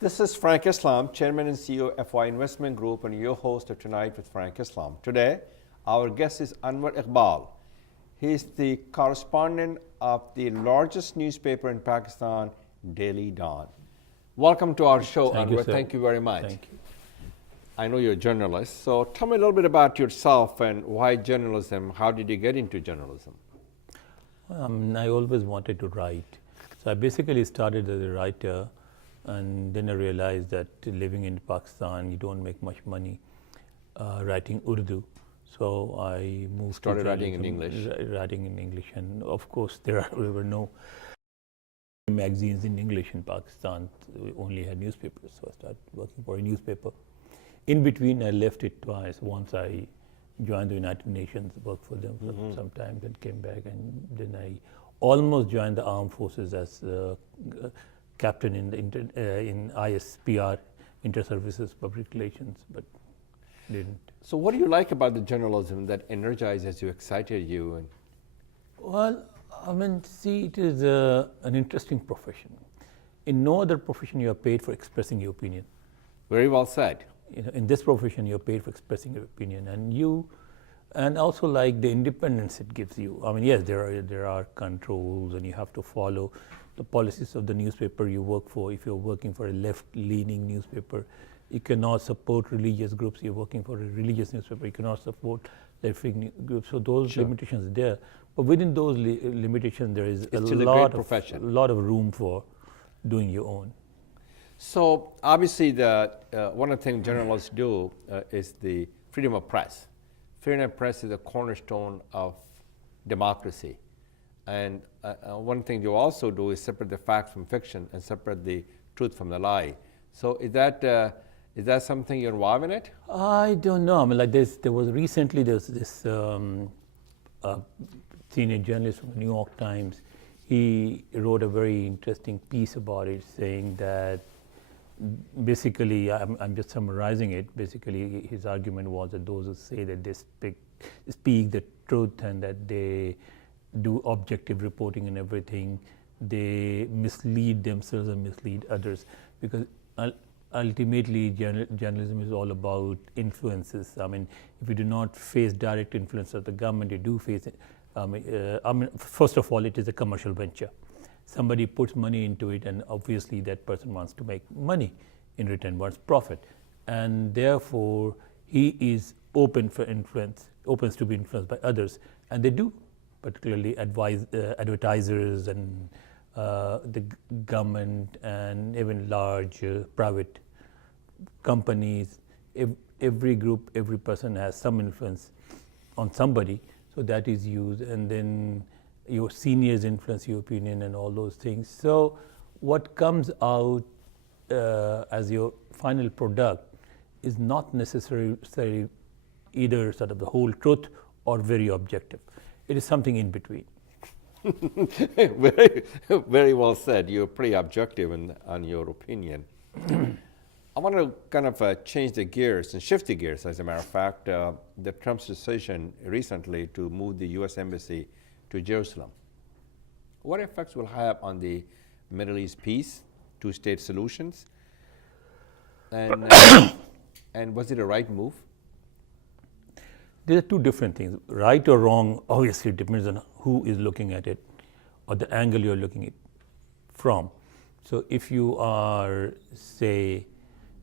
This is Frank Islam, Chairman and CEO of FY Investment Group, and your host of Tonight with Frank Islam. Today, our guest is Anwar Iqbal. He is the correspondent of the largest newspaper in Pakistan, Daily Dawn. Welcome to our show, Anwar. Thank you very much. Thank you. I know you're a journalist, so tell me a little bit about yourself and why journalism. How did you get into journalism? I always wanted to write. So I basically started as a writer, and then I realized that living in Pakistan, you don't make much money writing Urdu. So I moved Started writing in English. Writing in English, and of course there were no magazines in English in Pakistan. We only had newspapers, so I started working for a newspaper. In between, I left it twice. Once I joined the United Nations, worked for them for some time, then came back, and then I almost joined the armed forces as captain in ISPR, Inter-Services Public Relations, but didn't. So what do you like about the journalism that energizes you, excited you? And well, I mean, see, it is an interesting profession. In no other profession you are paid for expressing your opinion. Very well said. You know, in this profession you're paid for expressing your opinion, and also like the independence it gives you. I mean, yes, there are controls, and you have to follow the policies of the newspaper you work for. If you're working for a left-leaning newspaper, you cannot support religious groups. You're working for a religious newspaper, you cannot support left-wing groups. So those limitations are there. But within those limitations, there is a lot of room for doing your own. So obviously, one of the things journalists do is the freedom of press. Freedom of press is a cornerstone of democracy. And one thing you also do is separate the facts from fiction and separate the truth from the lie. So is that something you're involved in it? I don't know. I mean, like this senior journalist from the New York Times. He wrote a very interesting piece about it, saying that basically, I'm just summarizing it. Basically, his argument was that those who say that they speak the truth and that they do objective reporting and everything, they mislead themselves and mislead others, because ultimately journalism is all about influences. I mean, if you do not face direct influence of the government, you do face it. I mean, first of all, it is a commercial venture. Somebody puts money into it, and obviously that person wants to make money in return, wants profit, and therefore he is open for influence, opens to be influenced by others, and they do, particularly advertisers and the government and even large private companies. Every group, every person has some influence on somebody, so that is used, and then your seniors influence your opinion and all those things. So what comes out as your final product is not necessarily either sort of the whole truth or very objective. It is something in between. Very, very well said. You're pretty objective on your opinion. I want to kind of change the gears and shift the gears, as a matter of fact. The Trump's decision recently to move the U.S. Embassy to Jerusalem. What effects will have on the Middle East peace, two-state solutions, and and was it a right move? There are two different things. Right or wrong, obviously, depends on who is looking at it or the angle you're looking at it from. So if you are, say,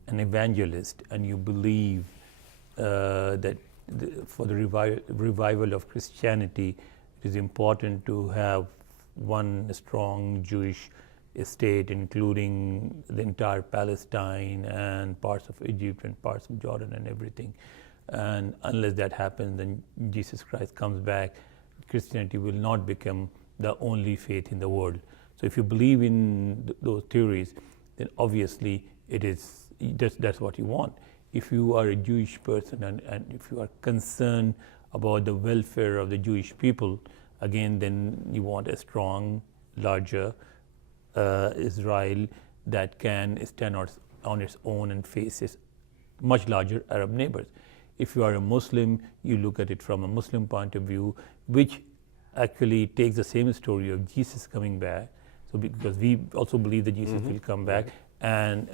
an evangelist and you believe that for the revival of Christianity, it is important to have one strong Jewish state, including the entire Palestine and parts of Egypt and parts of Jordan and everything. And unless that happens, then Jesus Christ comes back, Christianity will not become the only faith in the world. So if you believe in those theories, then obviously that's what you want. If you are a Jewish person and if you are concerned about the welfare of the Jewish people, again, then you want a strong, larger Israel that can stand on its own and face its much larger Arab neighbors. If you are a Muslim, you look at it from a Muslim point of view, which actually takes the same story of Jesus coming back. So because we also believe that Jesus will come back,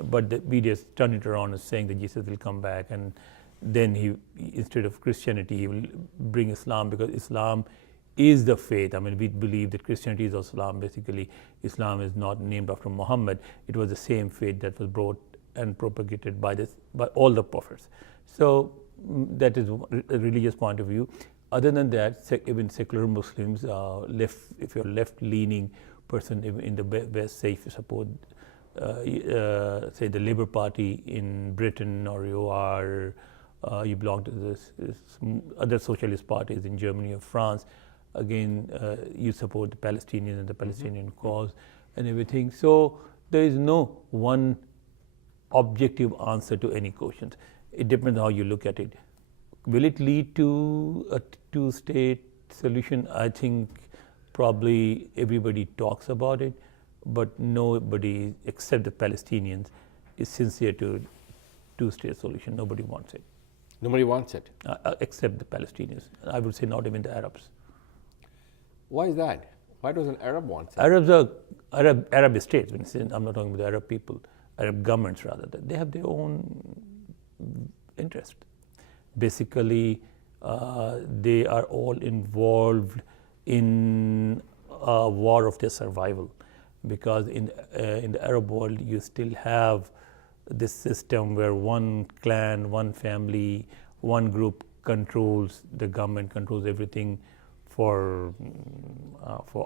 But the media turned it around and saying that Jesus will come back, and then he, instead of Christianity, he will bring Islam, because Islam is the faith. I mean, we believe that Christianity is Islam. Basically, Islam is not named after Muhammad. It was the same faith that was brought and propagated by all the prophets. So that is a religious point of view. Other than that, even secular Muslims, if you're left-leaning person in the West, say if you support, say the Labour Party in Britain, or you belong to this other socialist parties in Germany or France, again, you support the Palestinians and the Palestinian cause and everything. So there is no one objective answer to any questions. It depends how you look at it. Will it lead to a two-state solution? I think probably everybody talks about it, but nobody except the Palestinians is sincere to two-state solution. Nobody wants it. Nobody wants it? Except the Palestinians. I would say not even the Arabs. Why is that? Why doesn't Arab want it? Arabs are Arab states. I'm not talking about the Arab people, Arab governments rather. They have their own interest. Basically, they are all involved in a war of their survival, because in the Arab world you still have this system where one clan, one family, one group controls the government, controls everything for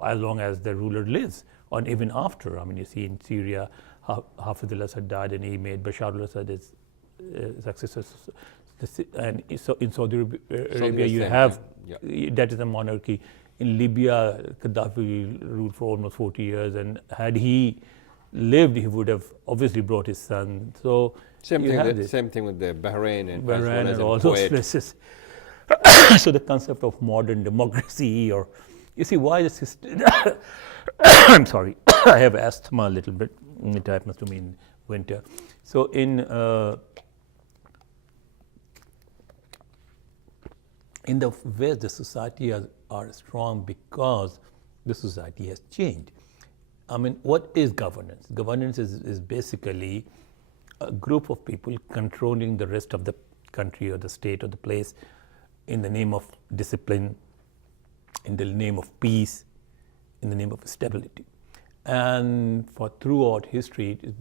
as long as the ruler lives, or even after. I mean, you see in Syria, Hafez al-Assad died and he made Bashar al-Assad his successor. And so in Saudi Arabia you have, that is a monarchy. In Libya, Gaddafi ruled for almost 40 years, and had he lived, he would have obviously brought his son. So same thing with the Bahrain and all those places. So the concept of modern democracy, or you see why the system. I'm sorry, I have asthma a little bit. It happens to me in winter. So in the West, the society are strong because the society has changed. I mean, what is governance? Governance is basically a group of people controlling the rest of the country or the state or the place in the name of discipline, in the name of peace, in the name of stability. And throughout history, it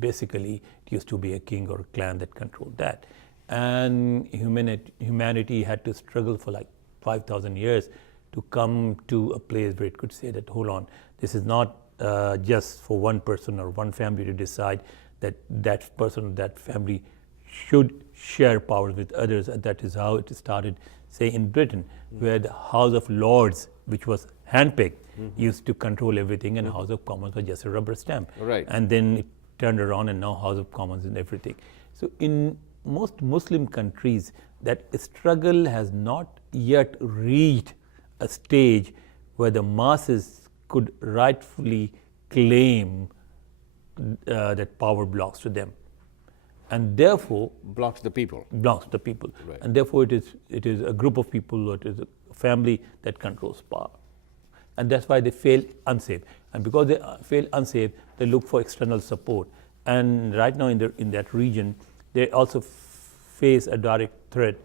used to be a king or a clan that controlled that. And humanity had to struggle for like 5,000 years to come to a place where it could say that, hold on, this is not just for one person or one family to decide that that person or that family should share powers with others. And that is how it started, say, in Britain, where the House of Lords, which was handpicked, used to control everything, and House of Commons was just a rubber stamp. Right. And then it turned around, and now House of Commons and everything. So in most Muslim countries, that struggle has not yet reached a stage where the masses could rightfully claim that power belongs to them, and therefore belongs to the people. Right. And therefore it is a group of people, or it is a family that controls power, and that's why they fail unsafe. And because they fail unsafe, they look for external support. And right now in that region, they also face a direct threat,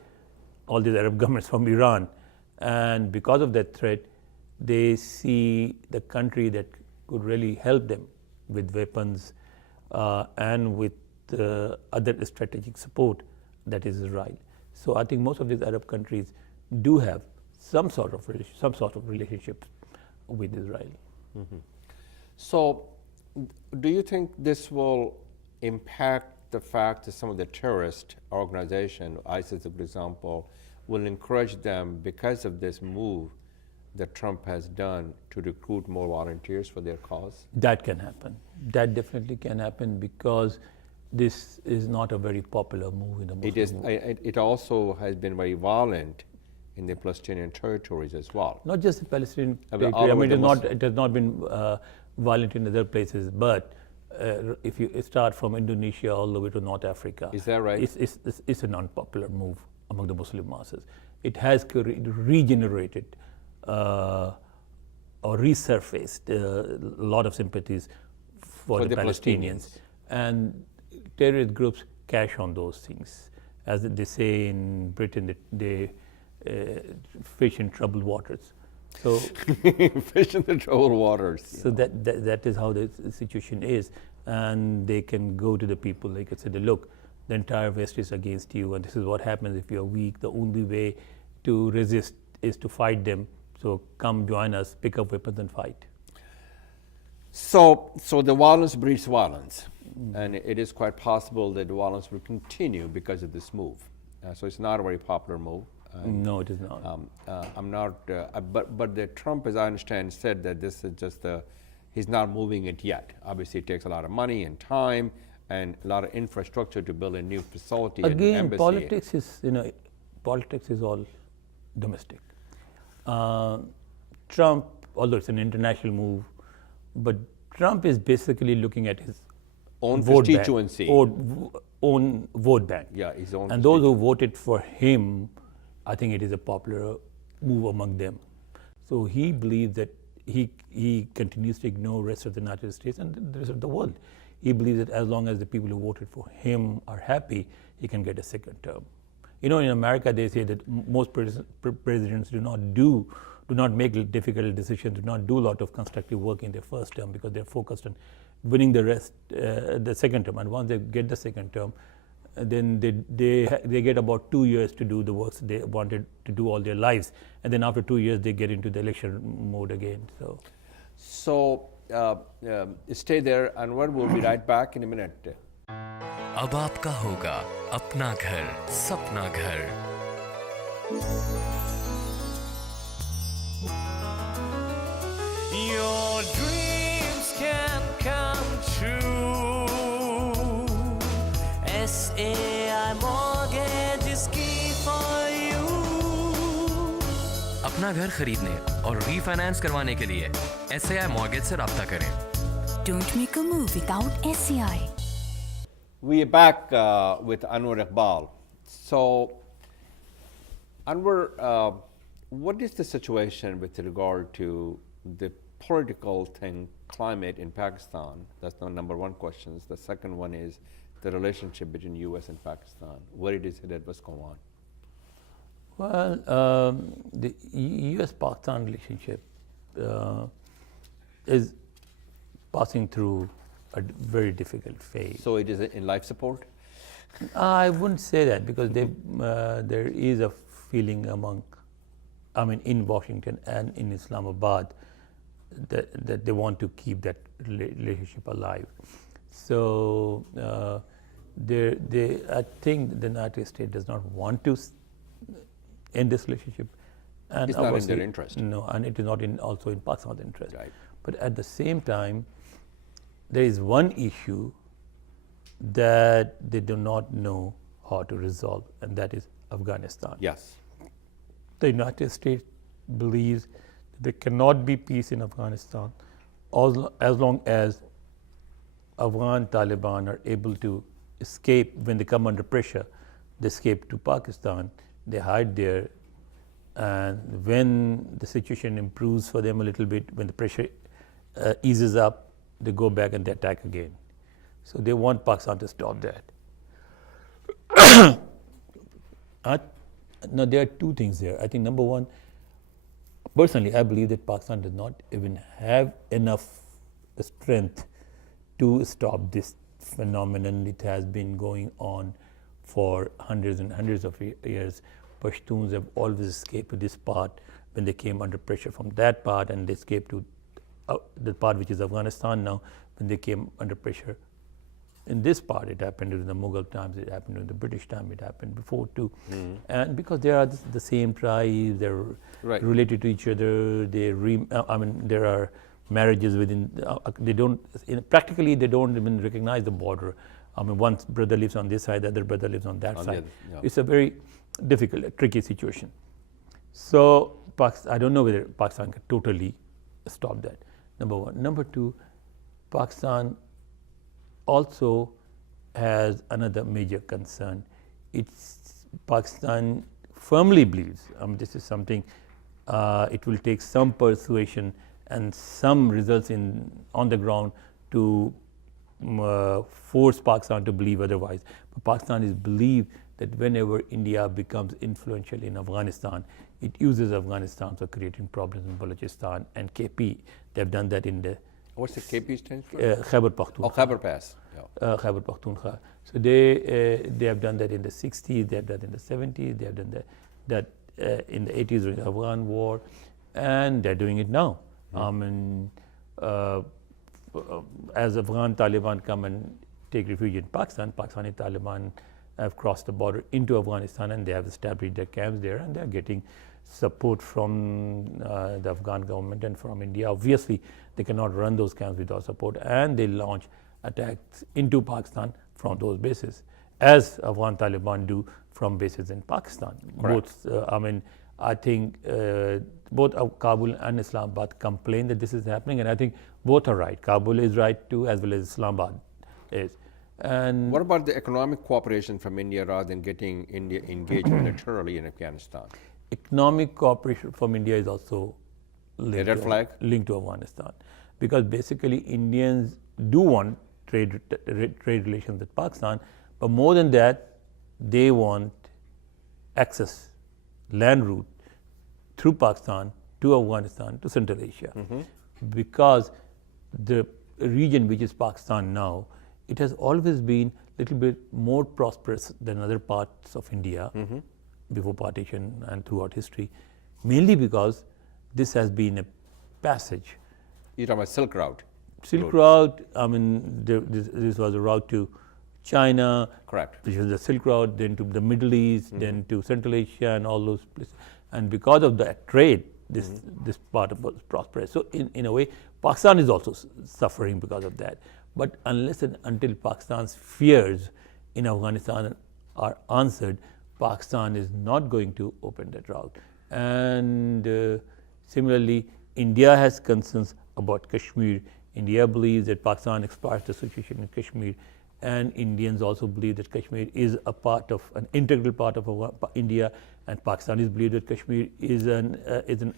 all these Arab governments from Iran. And because of that threat, they see the country that could really help them with weapons and with other strategic support, that is Israel. So I think most of these Arab countries do have some sort of relationship with Israel. Mm-hmm. So do you think this will impact the fact that some of the terrorist organizations, ISIS for example, will encourage them because of this move that Trump has done to recruit more volunteers for their cause? That can happen. That definitely can happen, because this is not a very popular move in the Muslim world. It also has been very violent in the Palestinian territories as well. Not just the Palestinian territory. I mean, it has not been violent in other places, but if you start from Indonesia all the way to North Africa. Is that right? It's an unpopular move among the Muslim masses. It has regenerated or resurfaced a lot of sympathies for the Palestinians. And terrorist groups cash on those things. As they say in Britain, they fish in troubled waters. So fish in the troubled waters. So that is how the situation is, and they can go to the people like I said, look, the entire West is against you, and this is what happens if you are weak. The only way to resist is to fight them. So come join us, pick up weapons and fight. So the violence breeds violence, and it is quite possible that the violence will continue because of this move. So it's not a very popular move. No, it is not. I'm not, but the Trump, as I understand, said that this is just he's not moving it yet. Obviously, it takes a lot of money and time and a lot of infrastructure to build a new facility. Again, and embassy. Politics is all domestic. Trump, although it's an international move, but Trump is basically looking at his own vote constituency, own vote bank. Yeah, his own. And those who voted for him, I think it is a popular move among them. So he believes that he continues to ignore the rest of the United States and the rest of the world. He believes that as long as the people who voted for him are happy, he can get a second term. In America, they say that most presidents do not make difficult decisions, do not do a lot of constructive work in their first term because they're focused on winning the second term. And once they get the second term, then they get about 2 years to do the work they wanted to do all their lives, and then after 2 years they get into the election mode again. So stay there, Anwar. We'll be right back in a minute. अब आपका होगा अपना घर, सपना घर। Your dreams can come true. SAI mortgage is key for you. अपना घर खरीदने और रीफाइनेंस करवाने के लिए SAI mortgage से राब्ता करें। Don't make a move without SAI. We are back with Anwar Iqbal. So, Anwar, what is the situation with regard to the political climate in Pakistan? That's the number one question. The second one is the relationship between U.S. and Pakistan. Where it is headed, what's going on? Well, the U.S.-Pakistan relationship is passing through a very difficult phase. So it is in life support? I wouldn't say that because there is a feeling in Washington and in Islamabad that they want to keep that relationship alive. So I think the United States does not want to end this relationship. And it's not in their interest. No, and it is not also in Pakistan's interest. Right. But at the same time, there is one issue that they do not know how to resolve, and that is Afghanistan. Yes. The United States believes that there cannot be peace in Afghanistan as long as Afghan Taliban are able to escape. When they come under pressure, they escape to Pakistan, they hide there, and when the situation improves for them a little bit, when the pressure eases up, they go back and they attack again. So they want Pakistan to stop that. Now there are two things there. I think number one, personally I believe that Pakistan does not even have enough strength to stop this phenomenon. It has been going on for hundreds and hundreds of years. Pashtuns have always escaped to this part when they came under pressure from that part, and they escaped to the part which is Afghanistan now when they came under pressure. In this part, it happened during the Mughal times, it happened during the British time, it happened before too. And because they are the same tribes, they're right. related to each other, there are marriages within, practically they don't even recognize the border. One brother lives on this side, the other brother lives on that side. Yeah. It's a very difficult, tricky situation. So I don't know whether Pakistan can totally stop that, number one. Number two, Pakistan also has another major concern. Pakistan firmly believes, this is something, it will take some persuasion and some results on the ground to force Pakistan to believe otherwise. But Pakistanis believe that whenever India becomes influential in Afghanistan, it uses Afghanistan for creating problems in Balochistan and KP. They've done that in the What's the KP stands for? Khyber Pakhtunkhwa. Oh, Khyber Pass. Yeah. Khyber Pakhtunkhwa. So they have done that in the 60s, they have done it in the 70s, they have done that in the 80s during the Afghan war, and they're doing it now. As Afghan Taliban come and take refuge in Pakistan, Pakistani Taliban have crossed the border into Afghanistan and they have established their camps there, and they're getting support from the Afghan government and from India. Obviously, they cannot run those camps without support, and they launch attacks into Pakistan from those bases, as Afghan Taliban do from bases in Pakistan. Correct. Both, I think both Kabul and Islamabad complain that this is happening, and I think both are right. Kabul is right too, as well as Islamabad is. And what about the economic cooperation from India rather than getting India engaged militarily in Afghanistan? Economic cooperation from India is also A red flag? linked to Afghanistan, because basically Indians do want trade relations with Pakistan, but more than that, they want access, land route through Pakistan to Afghanistan to Central Asia, because the region which is Pakistan now, it has always been a little bit more prosperous than other parts of India before partition and throughout history, mainly because this has been a passage. You're talking about Silk Route? Silk Route, this was a route to China, Correct. which was the Silk Route, then to the Middle East, then to Central Asia and all those places. And because of that trade, this part of was prosperous. So in a way, Pakistan is also suffering because of that. But unless and until Pakistan's fears in Afghanistan are answered, Pakistan is not going to open that route. And similarly, India has concerns about Kashmir. India believes that Pakistan exploits the situation in Kashmir, and Indians also believe that Kashmir is an integral part of India, and Pakistanis believe that Kashmir is an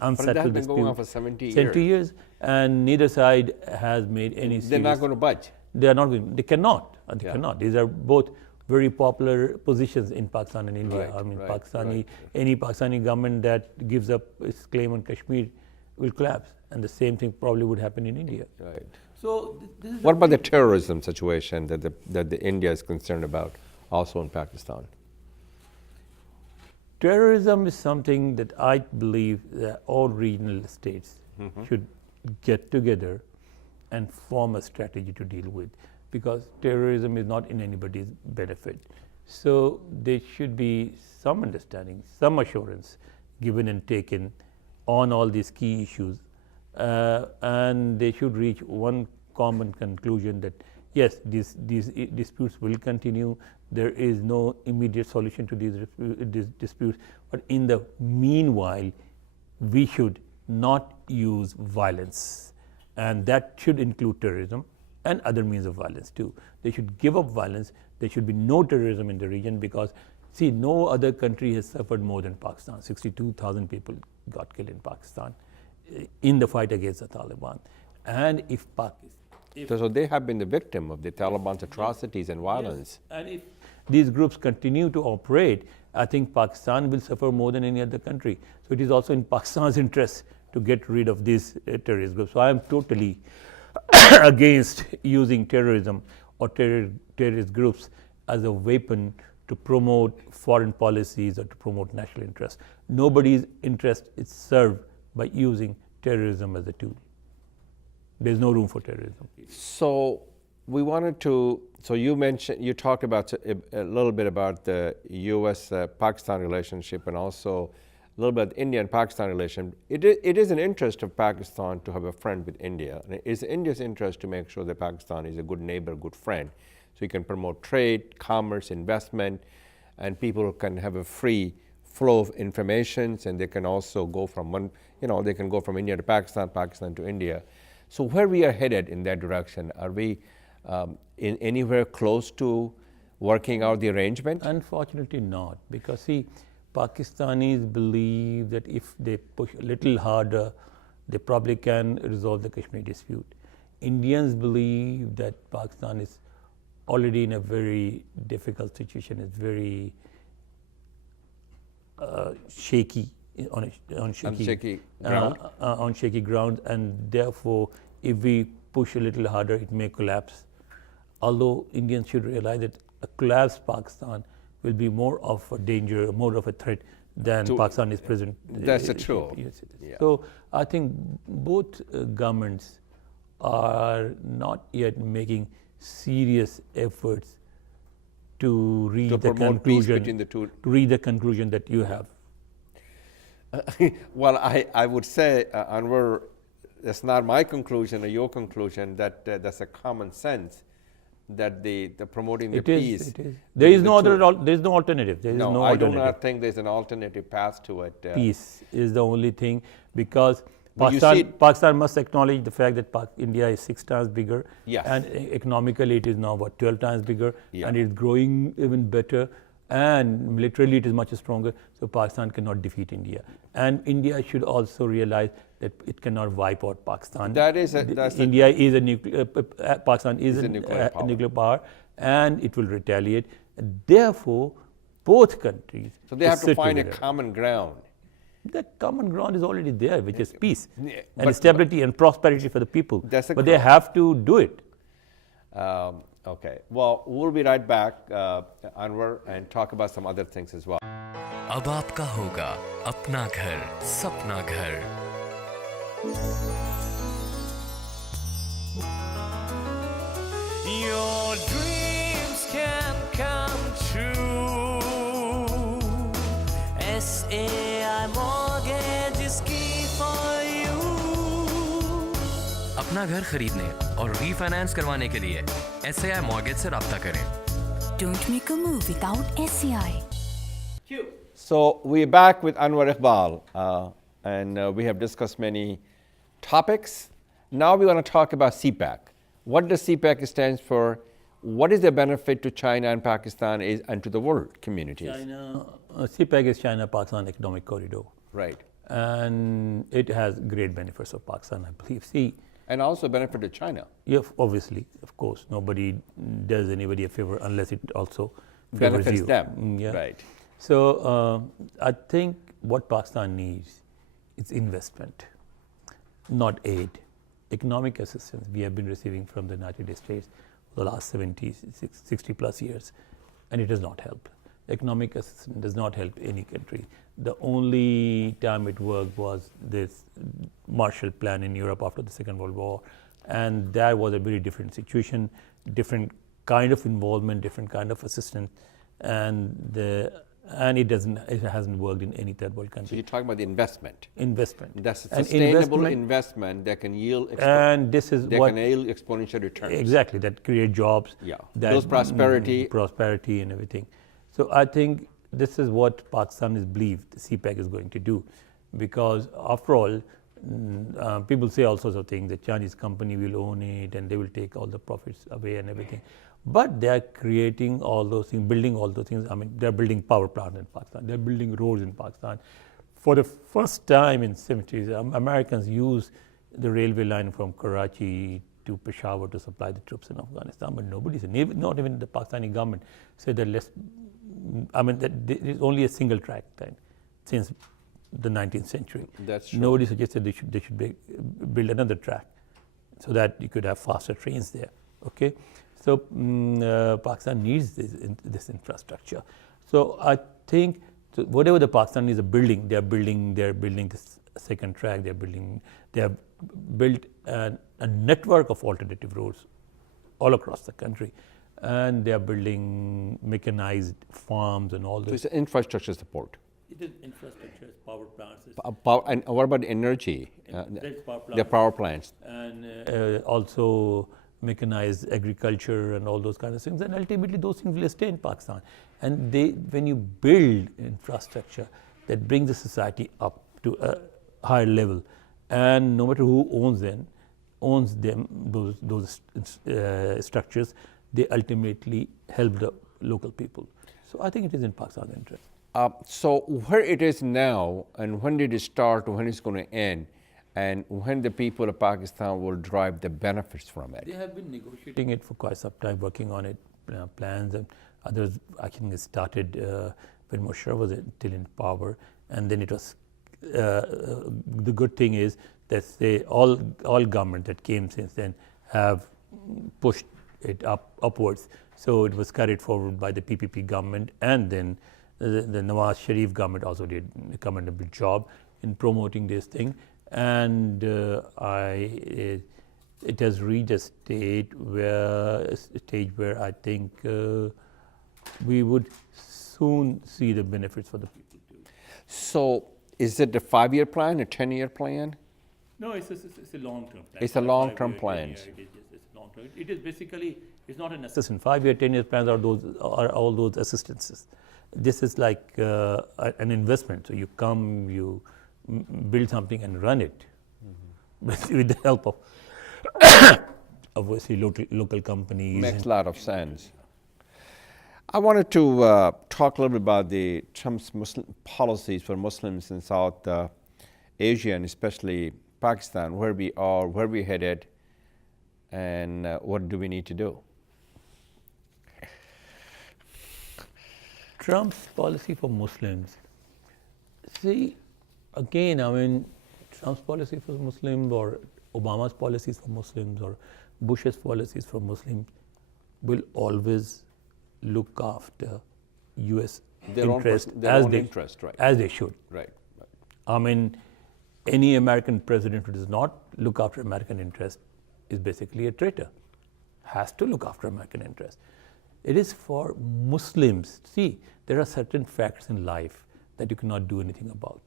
unsettled dispute. But that's been going on for 70 years. 70 years, and neither side has made any serious... They're not going to budge. They are not going. They cannot. They cannot. These are both very popular positions in Pakistan and India. Right, any Pakistani government that gives up its claim on Kashmir will collapse, and the same thing probably would happen in India. Right. So, this is What about the terrorism situation that the India is concerned about, also in Pakistan? Terrorism is something that I believe that all regional states should get together and form a strategy to deal with, because terrorism is not in anybody's benefit. So there should be some understanding, some assurance given and taken on all these key issues, and they should reach one common conclusion that yes, these disputes will continue. There is no immediate solution to these disputes, but in the meanwhile, we should not use violence, and that should include terrorism and other means of violence too. They should give up violence. There should be no terrorism in the region, because see, no other country has suffered more than Pakistan. 62,000 people got killed in Pakistan in the fight against the Taliban. And if So they have been the victim of the Taliban's atrocities and violence. Yes, and if these groups continue to operate, I think Pakistan will suffer more than any other country. So it is also in Pakistan's interest to get rid of these terrorist groups. So I am totally against using terrorism or terrorist groups as a weapon to promote foreign policies or to promote national interests. Nobody's interest is served by using terrorism as a tool. There's no room for terrorism. So we wanted to, so you talked about a little bit about the U.S.-Pakistan relationship, and also a little bit India and Pakistan relation. It is an interest of Pakistan to have a friend with India. And it is India's interest to make sure that Pakistan is a good neighbor, good friend. So you can promote trade, commerce, investment, and people can have a free flow of information, and they can also go from they can go from India to Pakistan, Pakistan to India. So where we are headed in that direction, are we in anywhere close to working out the arrangement? Unfortunately not, because see, Pakistanis believe that if they push a little harder, they probably can resolve the Kashmir dispute. Indians believe that Pakistan is already in a very difficult situation. It's very shaky on shaky ground. On shaky ground, and therefore, if we push a little harder, it may collapse. Although Indians should realize that a collapsed Pakistan will be more of a danger, more of a threat than Pakistan is present. That's true. Yes, it is. Yeah. So I think both governments are not yet making serious efforts to reach the promote peace conclusion between the two. to reach the conclusion that you have. Well, I would say, Anwar, that's not my conclusion or your conclusion, that that's a common sense, that the promoting the peace. It is. There is no other. There is no alternative. There is No, no I do alternative. not think there's an alternative path to it. Peace is the only thing, because But you Pakistan must acknowledge the fact that India is 6 times bigger, Yes. and economically it is now 12 times bigger, Yeah. and it's growing even better, and militarily it is much stronger. So Pakistan cannot defeat India, and India should also realize that it cannot wipe out Pakistan. India is a nuclear. Pakistan is a nuclear power, and it will retaliate. Therefore, both countries. So they have to sit find together. a common ground. The common ground is already there, which is peace Yeah, and stability and prosperity for the people. That's a But they have to do it. Okay. Well, we'll be right back, Anwar, and talk about some other things as well. अब आपका होगा अपना घर सपना घर। Your dreams can come true. SAI mortgage is key for you. अपना घर खरीदने और रीफाइनेंस करवाने के लिए SAI मॉर्गेज से राब्ता करें। Don't make a move without SCI. So we're back with Anwar Iqbal, and we have discussed many topics. Now we want to talk about CPEC. What does CPEC stand for? What is the benefit to China and Pakistan and to the world communities? CPEC is China-Pakistan Economic Corridor. Right. And it has great benefits for Pakistan, I believe. See, And also benefit to China. yeah, obviously, of course, nobody does anybody a favor unless it also favors Benefits you. them. Yeah. Right. So I think what Pakistan needs is investment, not aid. Economic assistance we have been receiving from the United States for the last 60 plus years, and it does not help. Economic assistance does not help any country. The only time it worked was this Marshall Plan in Europe after the Second World War, and that was a very different situation, different kind of involvement, different kind of assistance, and it hasn't worked in any third world So country. you're talking about the investment. Investment. That's a And sustainable investment that can yield And this is what exponential returns. exactly that create jobs. Yeah. That Builds prosperity. prosperity and everything. So I think this is what Pakistan is believed the CPEC is going to do, because after all, people say all sorts of things. The Chinese company will own it and they will take all the profits away and everything. But they are creating all those things, building all those things. I mean, they are building power plants in Pakistan. They are building roads in Pakistan. For the first time in 70s, Americans used the railway line from Karachi to Peshawar to supply the troops in Afghanistan. But nobody said, not even the Pakistani government said that that there is only a single track line since the 19th century. That's true. Nobody suggested they should build another track so that you could have faster trains there. Okay, so Pakistan needs this infrastructure. So I think whatever the Pakistanis are building, they are building this second track. They have built a network of alternative roads all across the country, and they are building mechanized farms and all So this. it's infrastructure support. It is infrastructure, power plants. And what about energy? The power plants. And also mechanized agriculture and all those kind of things. And ultimately those things will stay in Pakistan. And when you build infrastructure that brings the society up to a higher level, and no matter who owns them, those structures, they ultimately help the local people. So I think it is in Pakistan's interest. So where it is now, and when did it start, when it's going to end, and when the people of Pakistan will derive the benefits from it? They have been negotiating it for quite some time, working on it, plans, and others. I think it started when Musharraf was still in power, and then it was. The good thing is that all governments that came since then have pushed it upwards. So it was carried forward by the PPP government, and then the Nawaz Sharif government also did a commendable job in promoting this thing. And it has reached a stage where I think we would soon see the benefits for the people too. So, is it a 5-year plan, a 10-year plan? No, it's a long-term plan. It's a long-term plan. It's long-term. It is basically, it's not an assistance. 5-year, 10-year plans are all those assistances. This is like an investment. So you come, you build something and run it with the help of obviously local companies. Makes a lot of sense. I wanted to talk a little bit about the Trump's Muslim policies for Muslims in South Asia, and especially Pakistan, where we are, where we're headed, and what do we need to do? Trump's policy for Muslims. See, again, I mean, Trump's policy for Muslims, or Obama's policies for Muslims, or Bush's policies for Muslims will always look after U.S. interest as they should. Right. I mean, any American president who does not look after American interest is basically a traitor. Has to look after American interest. It is for Muslims. See, there are certain facts in life that you cannot do anything about.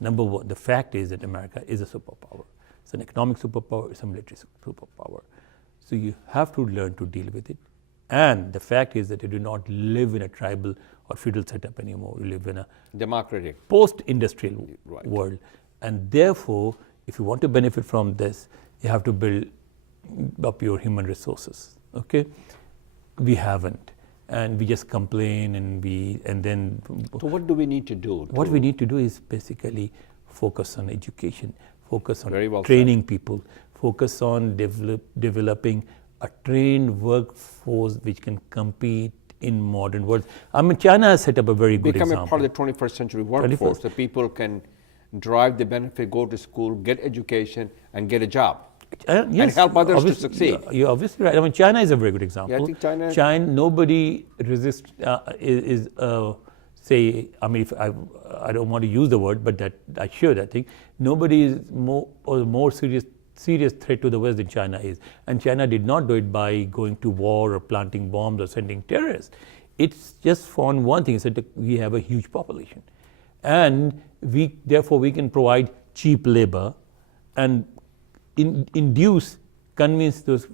Number one, the fact is that America is a superpower. It's an economic superpower, it's a military superpower. So you have to learn to deal with it. And the fact is that you do not live in a tribal or feudal setup anymore. You live in a democratic, post-industrial world. And therefore, if you want to benefit from this, you have to build up your human resources. Okay? We haven't. And we just complain and then. So what do we need to do? What we need to do is basically focus on education, focus on training people, focus on developing a trained workforce which can compete in modern world. I mean, China has set up a very good example. Become a part of the 21st century workforce, so people can derive the benefit, go to school, get education, and get a job. Yes, and help others to succeed. You're obviously right. I mean, China is a very good example. Yeah, I think China, nobody resists, say, I mean, if I don't want to use the word, but that I should, I think. Nobody is more serious threat to the West than China is. And China did not do it by going to war or planting bombs or sending terrorists. It's just found one thing, is that we have a huge population. And therefore we can provide cheap labor and convince those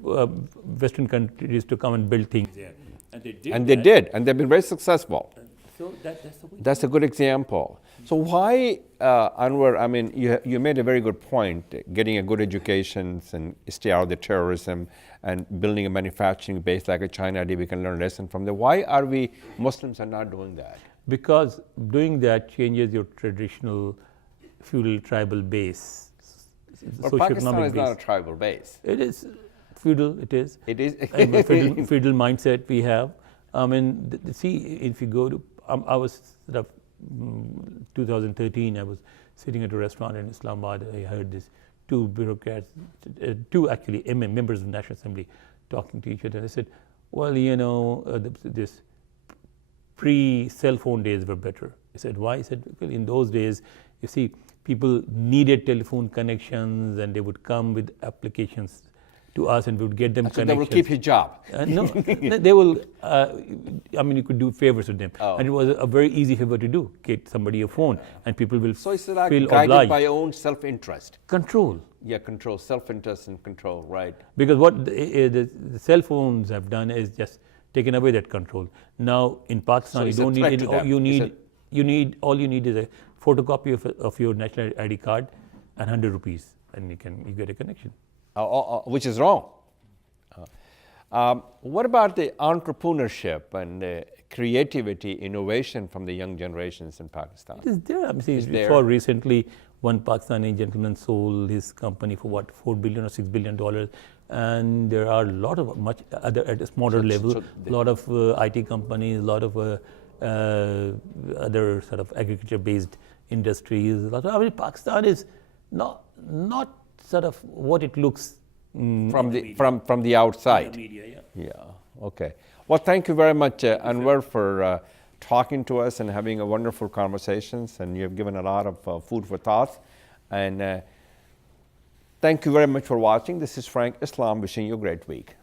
Western countries to come and build things there. And they did, and they've been very successful. So that's a good example. So why, Anwar, I mean, you made a very good point, getting a good education and stay out of the terrorism and building a manufacturing base like a China did, we can learn a lesson from there. Why are Muslims are not doing that? Because doing that changes your traditional feudal tribal base. But Pakistan is not a tribal base. It is feudal, it is. It is. feudal mindset we have. I mean, see, if you go to, I was sort of, 2013, I was sitting at a restaurant in Islamabad. I heard these two bureaucrats, two actually members of the National Assembly talking to each other. I said, well, you know, this pre-cell phone days were better. I said, why? He said, well, in those days, you see, people needed telephone connections and they would come with applications to us and we would get them connections. So they will keep his job? No, they will, I mean, you could do favors with them. Oh. And it was a very easy favor to do, get somebody a phone and people will So it's like feel guided obliged. by your own self-interest? Control. Yeah, control, self-interest and control, right. Because what the cell phones have done is just taken away that control. Now in Pakistan, you don't need it. All you need is a photocopy of your national ID card and 100 rupees, and you get a connection. Which is wrong. What about the entrepreneurship and creativity, innovation from the young generations in Pakistan? It is there. I mean, before recently, one Pakistani gentleman sold his company for what, $4 billion or $6 billion, and there are a lot of much other at a smaller level, a lot of IT companies, a lot of other sort of agriculture-based industries. I mean, Pakistan is not sort of what it looks from the outside. Media, Yeah. Okay. Well, thank you very much, Anwar, for talking to us and having a wonderful conversations. And you have given a lot of food for thought. And thank you very much for watching. This is Frank Islam wishing you a great week.